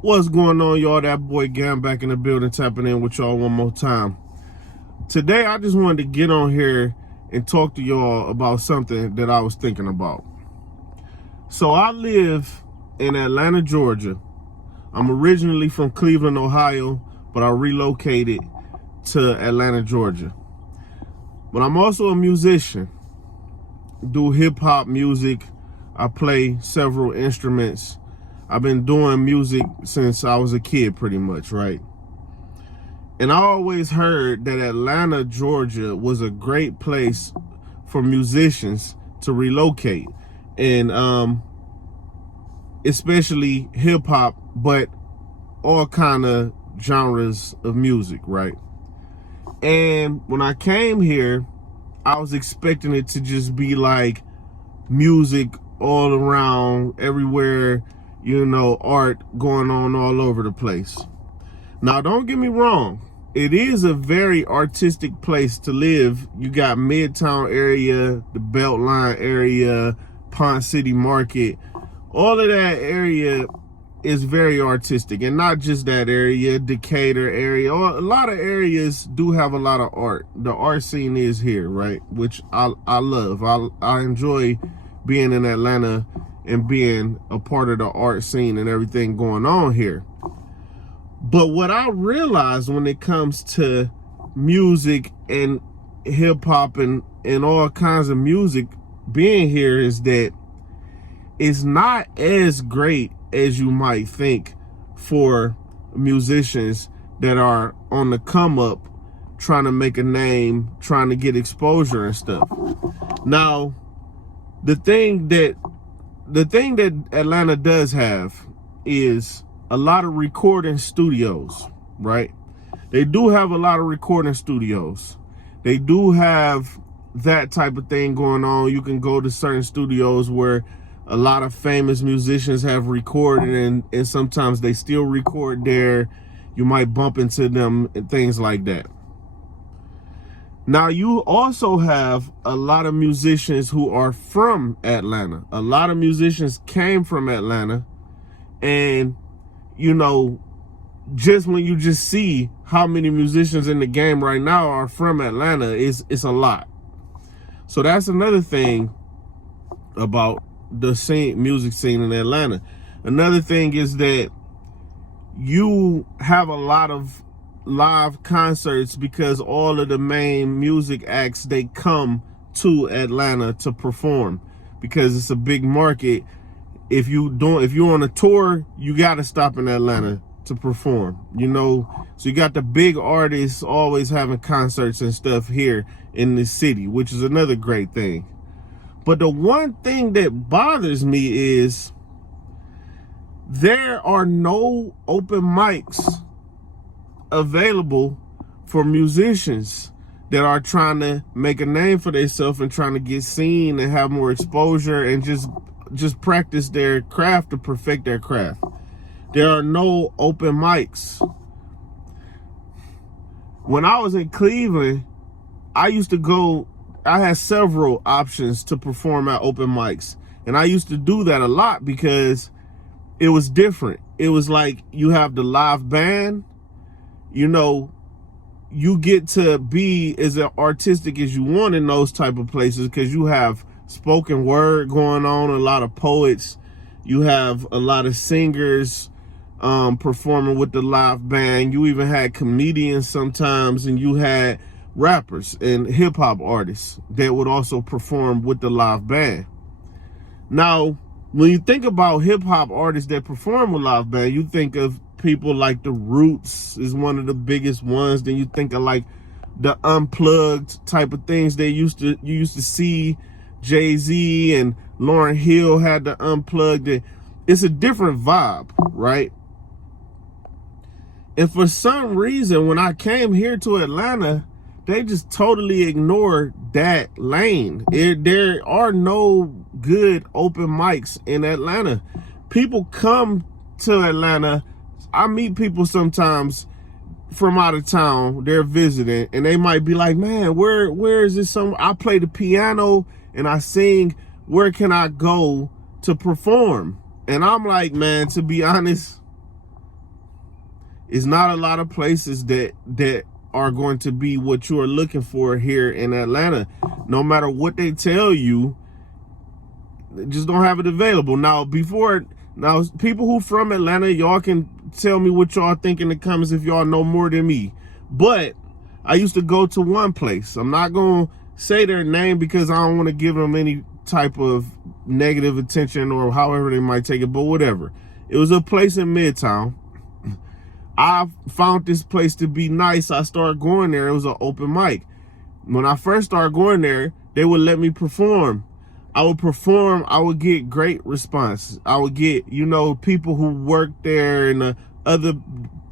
What's going on, y'all? That boy Gam back in the building, tapping in with y'all one more time. Today, I just wanted to get on here and talk to y'all about something that I was thinking about. So I live in Atlanta, Georgia. I'm originally from Cleveland, Ohio, but I relocated to Atlanta, Georgia. But I'm also a musician, do hip hop music. I play several instruments. I've been doing music since I was a kid, pretty much, right? And I always heard that Atlanta, Georgia was a great place for musicians to relocate. And especially hip hop, but all kind of genres of music, right? And when I came here, I was expecting it to just be like music all around, everywhere, you know, art going on all over the place. Now, don't get me wrong. It is a very artistic place to live. You got Midtown area, the Beltline area, Pond City Market. All of that area is very artistic. And not just that area, Decatur area. A lot of areas do have a lot of art. The art scene is here, right? Which I love. I enjoy being in Atlanta and being a part of the art scene and everything going on here. But what I realized when it comes to music and hip hop and all kinds of music being here is that it's not as great as you might think for musicians that are on the come up, trying to make a name, trying to get exposure and stuff. Now, the thing that Atlanta does have is a lot of recording studios, right? They do have a lot of recording studios. They do have that type of thing going on. You can go to certain studios where a lot of famous musicians have recorded, and sometimes they still record there. You might bump into them and things like that. Now, you also have a lot of musicians who are from Atlanta. A lot of musicians came from Atlanta, and you know, just when you just see how many musicians in the game right now are from Atlanta, it's a lot. So that's another thing about the music scene in Atlanta. Another thing is that you have a lot of live concerts because all of the main music acts, they come to Atlanta to perform because it's a big market. If you're on a tour, you got to stop in Atlanta to perform, you know. So you got the big artists always having concerts and stuff here in the city, which is another great thing. But the one thing that bothers me is there are no open mics available for musicians that are trying to make a name for themselves and trying to get seen and have more exposure and just practice their craft to perfect their craft. There are no open mics. When I was in Cleveland, I had several options to perform at open mics. And I used to do that a lot because it was different. It was like you have the live band, you know, you get to be as artistic as you want in those type of places because you have spoken word going on, a lot of poets, you have a lot of singers performing with the live band. You even had comedians sometimes, and you had rappers and hip hop artists that would also perform with the live band. Now, when you think about hip hop artists that perform with live band, you think of people like The Roots is one of the biggest ones. Then you think of like the Unplugged type of things you used to see. Jay-Z and Lauryn Hill had the Unplugged. It's a different vibe, right? And for some reason, when I came here to Atlanta, they just totally ignored that lane. There are no good open mics in Atlanta. People come to Atlanta. I meet people sometimes from out of town. They're visiting, and they might be like, man, where is this? I play the piano and I sing. Where can I go to perform? And I'm like, man, to be honest, It's not a lot of places that are going to be what you are looking for here in Atlanta. No matter what they tell you, they just don't have it available. Now, people who from Atlanta, y'all can tell me what y'all think in the comments if y'all know more than me. But I used to go to one place. I'm not going to say their name because I don't want to give them any type of negative attention or however they might take it, but whatever. It was a place in Midtown. I found this place to be nice. I started going there. It was an open mic. When I first started going there, they would let me perform. I would perform. I would get great response. I would get, people who worked there and the other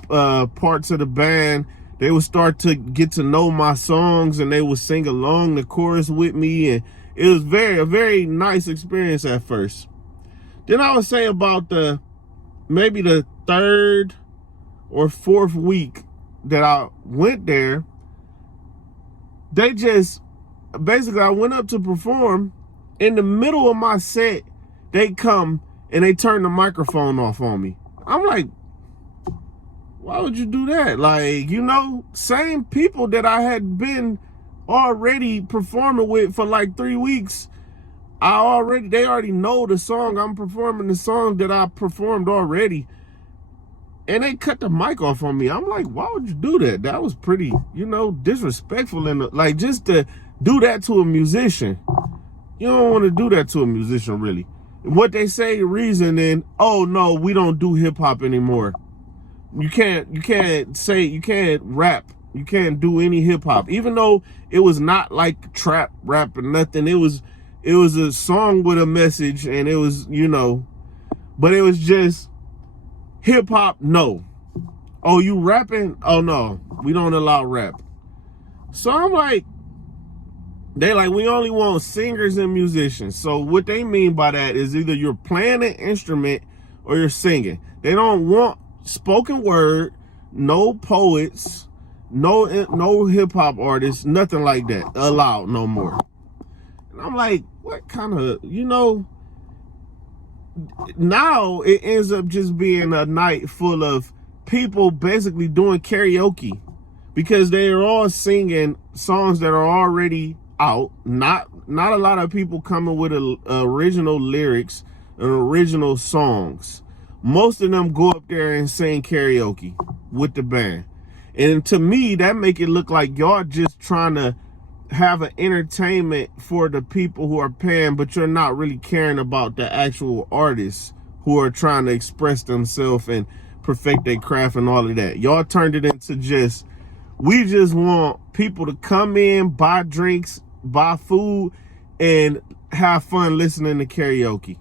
parts of the band. They would start to get to know my songs and they would sing along the chorus with me. And it was a very nice experience at first. Then I would say about maybe the third or fourth week that I went there, they just, basically I went up to perform. In the middle of my set, they come and they turn the microphone off on me. I'm like, why would you do that? Like, same people that I had been already performing with for like 3 weeks. They already know the song. I'm performing the song that I performed already. And they cut the mic off on me. I'm like, why would you do that? That was pretty, disrespectful. And like, just to do that to a musician. You don't want to do that to a musician, really. What they say, reason, then, oh no, we don't do hip hop anymore. You can't rap. You can't do any hip hop. Even though it was not like trap rap or nothing. It was a song with a message, and it was, but it was just hip hop, no. Oh, you rapping? Oh no, we don't allow rap. So I'm like, they like, we only want singers and musicians. So what they mean by that is either you're playing an instrument or you're singing. They don't want spoken word, no poets, no hip hop artists, nothing like that allowed no more. And I'm like, what kind of, now it ends up just being a night full of people basically doing karaoke because they are all singing songs that are already out. Not a lot of people coming with original lyrics and original songs. Most of them go up there and sing karaoke with the band. And to me, that make it look like y'all just trying to have an entertainment for the people who are paying, but you're not really caring about the actual artists who are trying to express themselves and perfect their craft and all of that. Y'all turned it into we just want people to come in, buy drinks, buy food, and have fun listening to karaoke.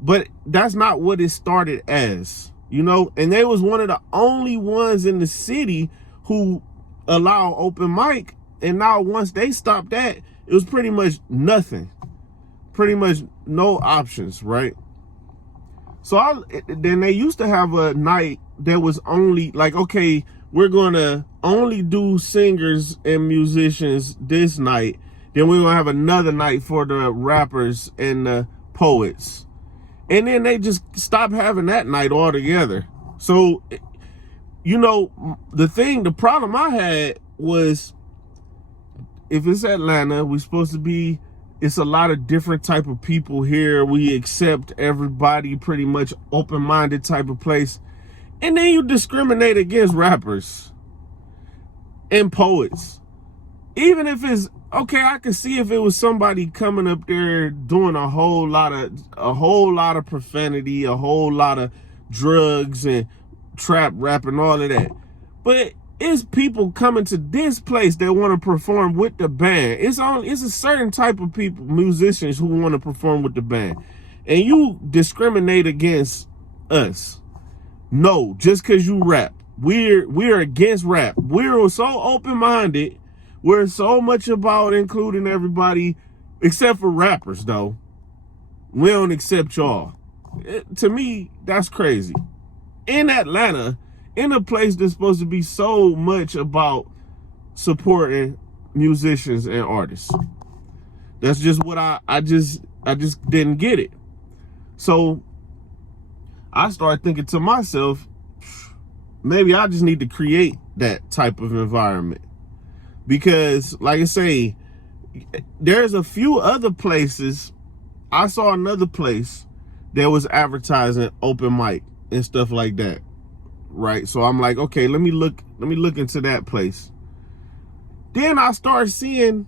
But that's not what it started as, and they was one of the only ones in the city who allow open mic. And now once they stopped that, it was pretty much nothing. Pretty much no options, right? So then they used to have a night that was only like, okay, we're going to only do singers and musicians this night. Then we're going to have another night for the rappers and the poets. And then they just stopped having that night altogether. So, the problem I had was, if it's Atlanta, it's a lot of different type of people here. We accept everybody, pretty much open-minded type of place. And then you discriminate against rappers and poets. Even if it's, okay, I could see if it was somebody coming up there doing a whole lot of profanity, a whole lot of drugs and trap rap and all of that. But it's people coming to this place that want to perform with the band. It's a certain type of people, musicians, who want to perform with the band. And you discriminate against us. No, just because you rap. We're against rap. We're so open-minded. We're so much about including everybody, except for rappers, though. We don't accept y'all. To me, that's crazy. In Atlanta, in a place that's supposed to be so much about supporting musicians and artists. That's just what I just didn't get it. So I started thinking to myself, maybe I just need to create that type of environment. Because, like I say, there's a few other places. I saw another place that was advertising open mic and stuff like that, right? So I'm like, okay, let me look into that place. Then I start seeing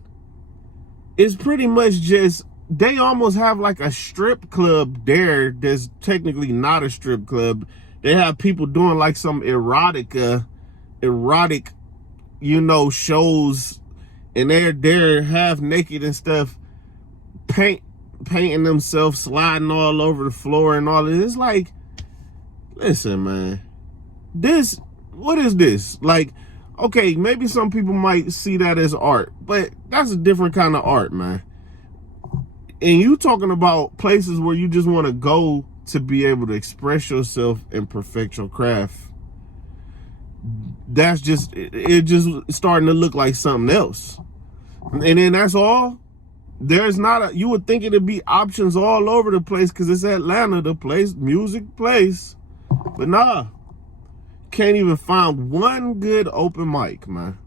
it's pretty much just, they almost have like a strip club there that's technically not a strip club. They have people doing like some erotic, you know, shows, and they're there half naked and stuff, painting themselves, sliding all over the floor and all of this. It's like, listen, man, what is this? Like, okay, maybe some people might see that as art, but that's a different kind of art, man. And you talking about places where you just want to go to be able to express yourself and perfect your craft. That's just, it just starting to look like something else. And then that's all. There's not you would think it'd be options all over the place because it's Atlanta, the place, music place. But nah, can't even find one good open mic, man.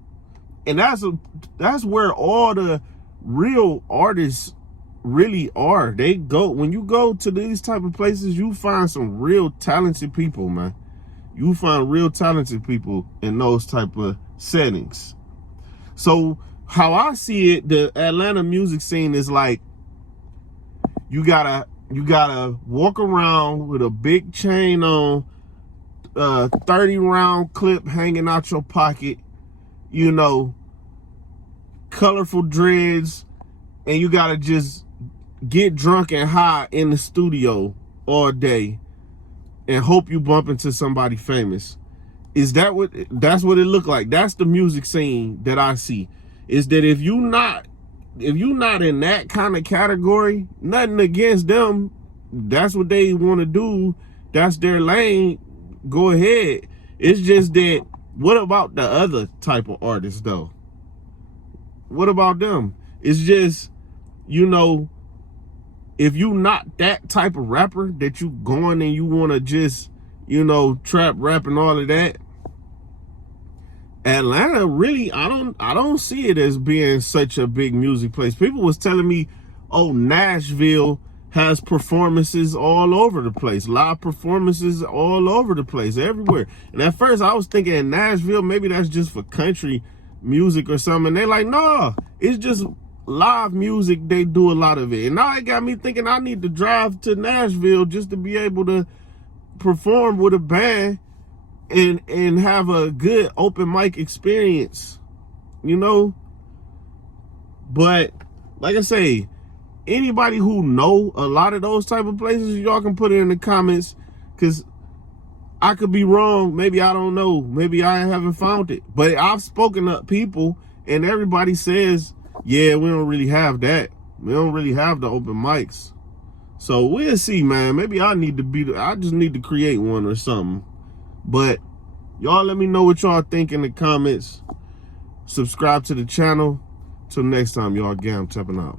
And that's where all the real artists really are. They go, when you go to these type of places, you find some real talented people, man. You find real talented people in those type of settings. So how I see it, the Atlanta music scene is like, you gotta walk around with a big chain on, 30-round clip hanging out your pocket, you know, colorful dreads, and you gotta just get drunk and high in the studio all day and hope you bump into somebody famous. That's what it looked like. That's the music scene that I see. Is that if you not in that kind of category, nothing against them, that's what they want to do, that's their lane, go ahead. It's just that, what about the other type of artists though? What about them? It's just, you know, if you not that type of rapper that you going and you want to just, you know, trap rap and all of that, Atlanta really, I don't see it as being such a big music place. People was telling me, oh, Nashville has performances all over the place, live performances all over the place, everywhere. And at first I was thinking in Nashville, maybe that's just for country music or something. And they're like, no, it's just live music. They do a lot of it. And now it got me thinking I need to drive to Nashville just to be able to perform with a band and have a good open mic experience, you know. But like I say, anybody who know a lot of those type of places, y'all can put it in the comments, because I could be wrong. Maybe I don't know. Maybe I haven't found it. But I've spoken to people and everybody says, yeah, we don't really have that. We don't really have the open mics. So we'll see, man. Maybe I just need to create one or something. But y'all let me know what y'all think in the comments. Subscribe to the channel. Till next time, y'all. I'm tapping out.